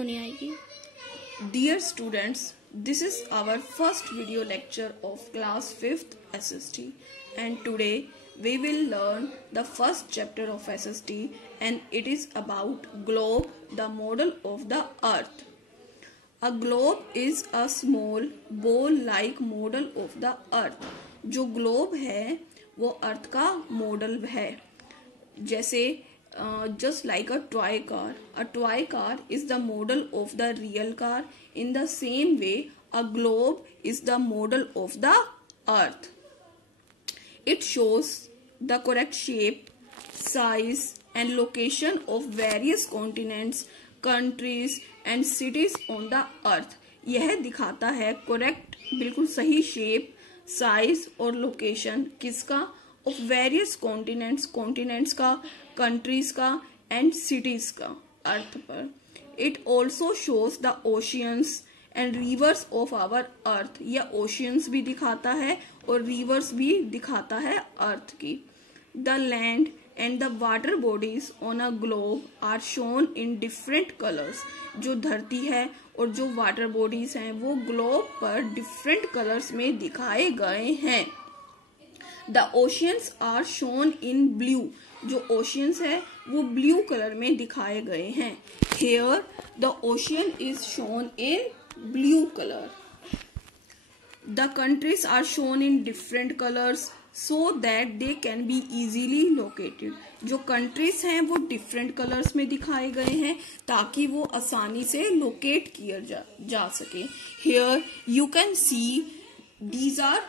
तो नहीं आएगी। Dear students, this is our first video lecture of class 5th SST, and today we will learn the first chapter of SST, and it is about globe, the model of the earth. A globe is a small ball-like model of the earth. जो globe है वो अर्थ का model है. जैसे just like a toy car. A toy car is the model of the real car. In the same way, a globe is the model of the earth. It shows the correct shape, size and location of various continents, countries and cities on the earth. यह दिखाता है correct, बिल्कुल सही shape, size और location किसका, of various continents का, countries का and cities का अर्थ पर. It also shows the oceans and rivers of our earth. यह oceans भी दिखाता है और rivers भी दिखाता है अर्थ की. The land and the water bodies on a globe are shown in different colors. जो धरती है और जो water bodies हैं वो globe पर different colors में दिखाए गए हैं. The oceans are shown in blue. जो oceans है वो blue color में दिखाए गए हैं. Here the ocean is shown in blue color. The countries are shown in different colors so that they can be easily located. जो countries हैं वो different colors में दिखाए गए हैं ताकि वो आसानी से locate किया जा सके. Here you can see these are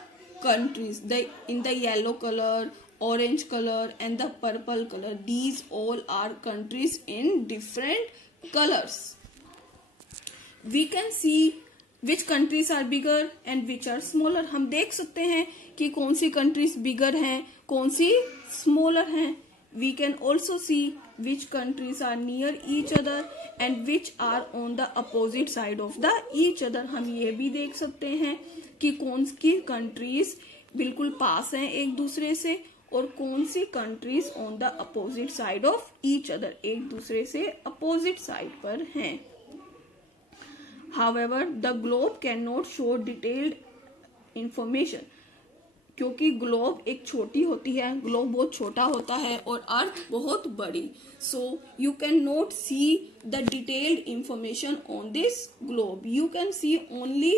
countries in the yellow color, orange color and the purple color. These all are countries in different colors. We can see which countries are bigger and which are smaller. हम देख सकते हैं कि कौन सी countries bigger हैं, कौन सी smaller हैं. We can also see which countries are near each other and which are on the opposite side of the each other. हम ये भी देख सकते हैं कि कौन सी कंट्रीज बिल्कुल पास हैं एक दूसरे से और कौन सी countries on the opposite side of each other, एक दूसरे से अपोजिट साइड पर हैं. However, the globe cannot show detailed information. क्योंकि ग्लोब एक छोटी होती है, ग्लोब बहुत छोटा होता है और अर्थ बहुत बड़ी. So you cannot see the detailed information on this globe. You can see only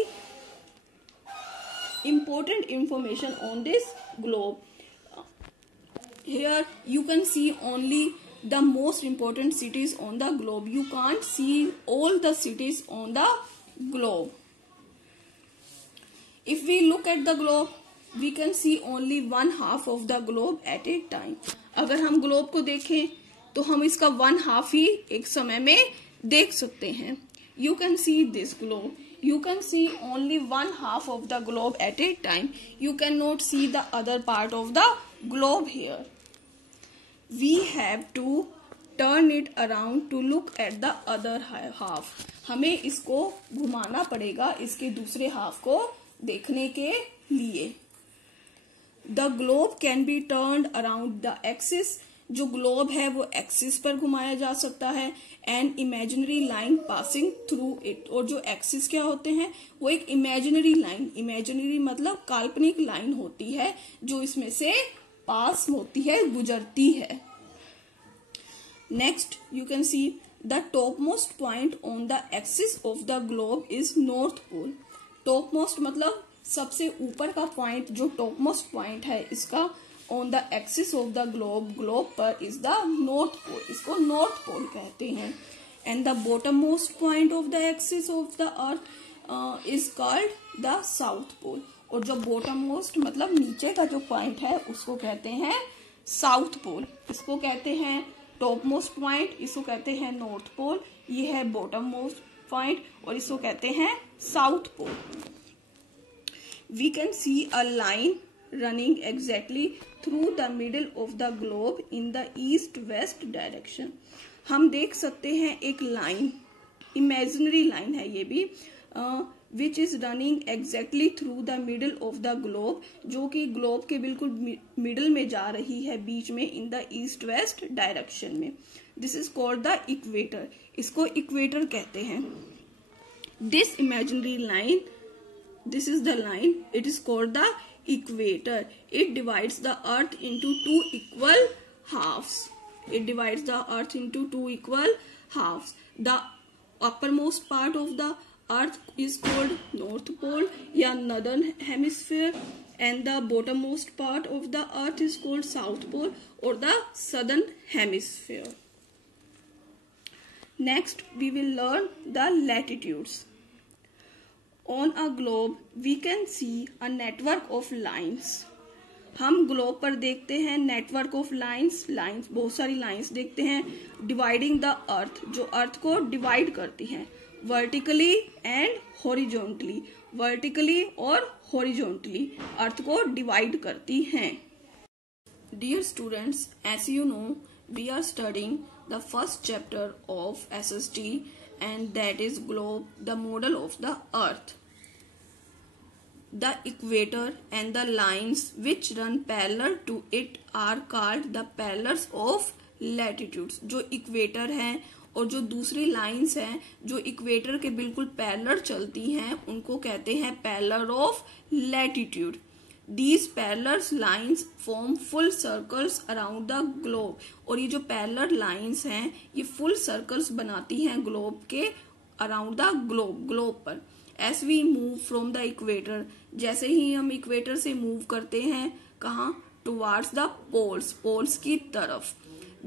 important information on this globe. Here you can see only the most important cities on the globe. You can't see all the cities on the globe. If we look at the globe, we can see only one half of the globe at a time. अगर हम globe को देखें तो हम इसका one half ही एक समय में देख सकते हैं. You can see this globe. You can see only one half of the globe at a time. You cannot see the other part of the globe here. We have to turn it around to look at the other half. हमें इसको घुमाना पड़ेगा इसके दूसरे half को देखने के लिए. The globe can be turned around the axis. जो ग्लोब है वो एक्सिस पर घुमाया जा सकता है. And imaginary line passing through it. और जो एक्सिस क्या होते हैं वो एक इमेजिनरी लाइन, इमेजिनरी मतलब काल्पनिक लाइन होती है जो इसमें से पास होती है, गुजरती है. Next you can see the top most point on the axis of the globe is north pole. Top most मतलब सबसे ऊपर का पॉइंट, जो टॉप मोस्ट पॉइंट है इसका on the axis of the globe, globe पर is the north pole. इसको north pole कहते हैं. And the bottommost point of the axis of the earth is called the south pole. और जो bottommost मतलब नीचे का जो point है उसको कहते हैं south pole. इसको कहते हैं topmost point, इसको कहते हैं north pole. ये है bottommost point और इसको कहते हैं south pole. We can see a line running exactly through the middle of the globe in the east-west direction. हम देख सकते हैं एक लाइन, इमेजिनरी लाइन है ये भी, which is running exactly through the middle of the globe, जो कि ग्लोब के बिल्कुल मिडल में जा रही है, बीच में, in the east-west direction में. This is called the equator, इसको इक्वेटर कहते हैं। This imaginary line, this is the line, it is called the equator. It divides the earth into two equal halves. It divides the earth into two equal halves. The uppermost part of the earth is called north pole या northern hemisphere, and the bottommost part of the earth is called south pole or the southern hemisphere. Next we will learn the latitudes. On a globe we can see a network of lines. हम globe पर देखते हैं network of lines, बहुत सारी lines देखते हैं। Dividing the earth, जो अर्थ को डिवाइड करती हैं वर्टिकली एंड हॉरिजॉन्टली, वर्टिकली और हॉरिजॉन्टली अर्थ को डिवाइड करती हैं। Dear students, as you know we are studying the first chapter of SST and that is globe, the model of the earth. The equator and the lines which run parallel to it are called the parallels of latitudes. जो equator हैं और जो दूसरी lines हैं जो equator के बिल्कुल parallel चलती हैं उनको कहते हैं parallel of latitude. These parallel lines form full circles around the globe. और ये जो पैरेलल लाइंस हैं ये फुल सर्कल्स बनाती हैं ग्लोब के अराउंड द ग्लोब पर। As we move from the equator, जैसे ही हम इक्वेटर से मूव करते हैं कहाँ, towards the poles की तरफ,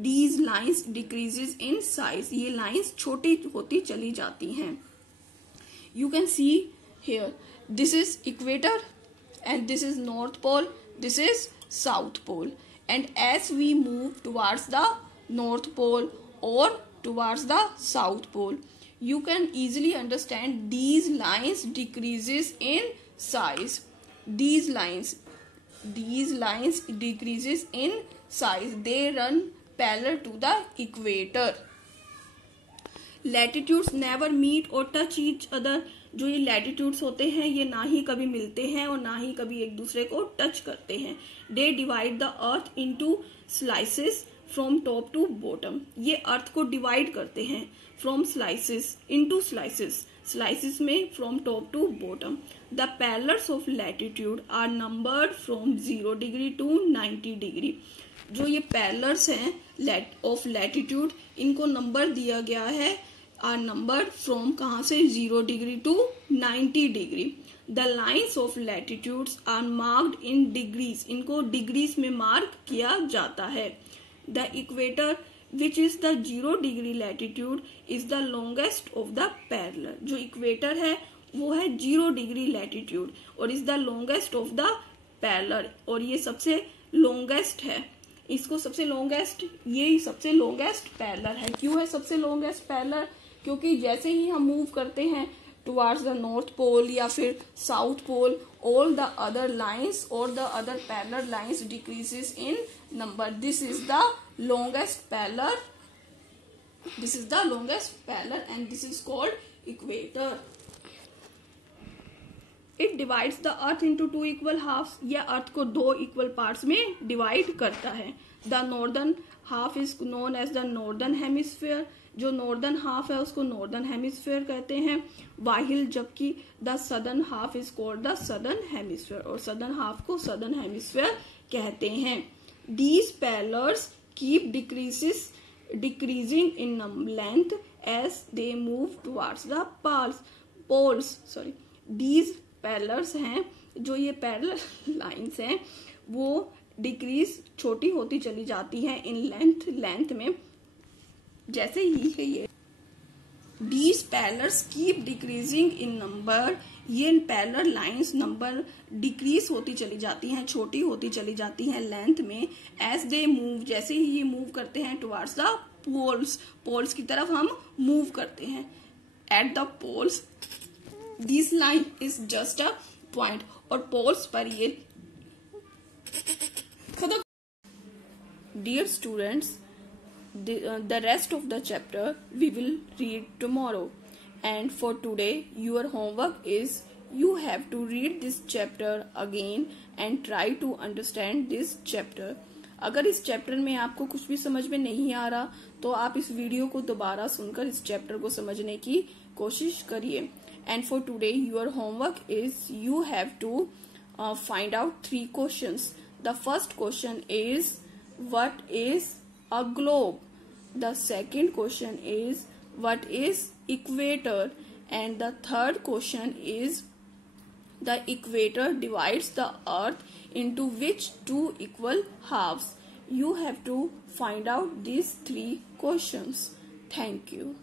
these lines decreases in size, ये लाइंस छोटी होती चली जाती हैं। You can see here, this is equator and this is north pole, this is south pole, and as we move towards the north pole or towards the south pole, you can easily understand these lines decreases in size. These lines decreases in size, they run parallel to the equator. Latitudes never meet or touch each other. जो ये latitudes होते हैं ये ना ही कभी मिलते हैं और ना ही कभी एक दूसरे को टच करते हैं। They divide the earth into slices from top to bottom, ये अर्थ को डिवाइड करते हैं फ्रॉम स्लाइसेस इनटू स्लाइसेस में from top to bottom. The parallels of latitude are numbered from 0 degree to 90 degree. जो ये parallels हैं of latitude इनको number दिया गया है are numbered from कहाँ से 0 degree to 90 degree. The lines of latitudes are marked in degrees, इनको डिग्रीज में मार्क किया जाता है। The equator which is the 0 degree latitude is the longest of the parallel। जो इक्वेटर है वो है 0 डिग्री latitude और is the longest of the parallel, और ये सबसे longest है। इसको सबसे लॉन्गेस्ट, ये सबसे लॉन्गेस्ट पैरेलल है। क्यों है सबसे लॉन्गेस्ट पैरेलल? क्योंकि जैसे ही हम मूव करते हैं टुवार्ड्स द नॉर्थ पोल या फिर south pole, all the other lines और the other parallel lines decreases in number. This is the longest parallel, this is the longest parallel and this is called equator. It divides the earth into 2 equal halfs, यह earth को 2 equal parts में divide करता है। The northern half is known as the northern hemisphere, जो northern half है उसको northern hemisphere कहते हैं, वाहिल जबकि the southern half is called the southern hemisphere, और सदर्न हाफ को सदर्न हेमिस्फीयर कहते हैं। These parallels keep decreasing in length as they move towards the poles. These parallels हैं, जो ये पैरेलल लाइंस हैं वो डिक्रीज छोटी होती चली जाती हैं इन लेंथ में, जैसे ही है ये these parallels keep decreasing in number, ये पैरेलल लाइंस नंबर डिक्रीज होती चली जाती हैं, छोटी होती चली जाती हैं लेंथ में, एज दे मूव, जैसे ही ये मूव करते हैं टुवार्ड्स द पोल्स की तरफ हम मूव करते हैं। At the poles this line is just a point, और पोल्स पर ये खत्म। Dear students, the rest of the chapter we will read tomorrow, and for today your homework is you have to read this chapter again and try to understand this chapter. अगर इस chapter में आपको कुछ भी समझ में नहीं आ रहा तो आप इस वीडियो को दोबारा सुनकर इस चैप्टर को समझने की कोशिश करिए. And for today your homework is you have to find out 3 questions. The first question is what is a globe? The second question is what is equator? And the third question is the equator divides the earth into which 2 equal halves? You have to find out these 3 questions. Thank you.